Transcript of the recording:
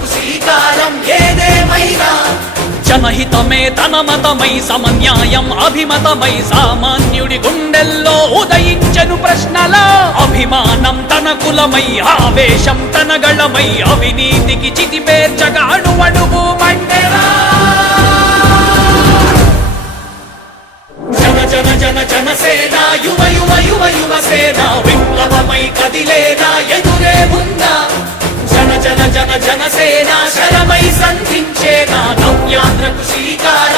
నవ్యాంధ్రకు శ్రీకారం ఏదేమైనా జనహితమే తన మతమై సమన్యాయం అభిమతమై సామాన్యుడి గుండెల్లో ఉదయించెను ప్రశ్నల అభిమానం తన కులమై ఆవేశం తన గళమై అవినీతికి చితిపేర్చగా అణువణువు మండెరా జన జన జన జనసేన యువ యువ యువ యువసేన విప్లవమై కదిలేనా ఎదురే ఉందా జన జన జన జనసేన శరమై సంధించేనా నవ్యాంధ్రకు శ్రీకారం